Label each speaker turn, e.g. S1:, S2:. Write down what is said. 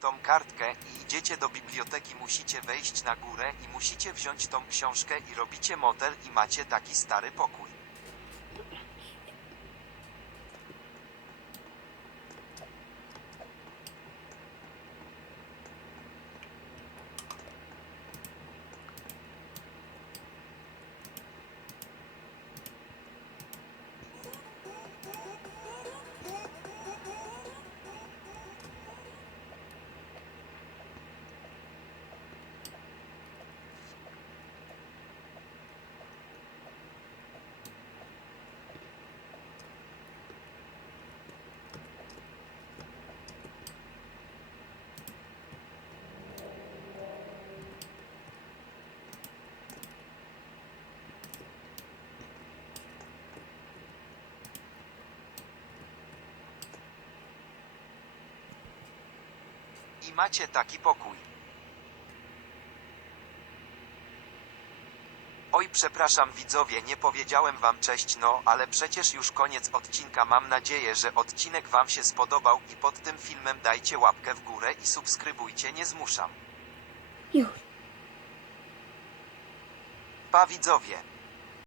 S1: tą kartkę i idziecie do biblioteki, musicie wejść na górę i musicie wziąć tą książkę i robicie motel i macie taki stary pokój. I macie taki pokój. Oj, przepraszam widzowie, nie powiedziałem wam cześć, no, ale przecież już koniec odcinka. Mam nadzieję, że odcinek wam się spodobał i pod tym filmem dajcie łapkę w górę i subskrybujcie, nie zmuszam.
S2: Już.
S1: Pa widzowie!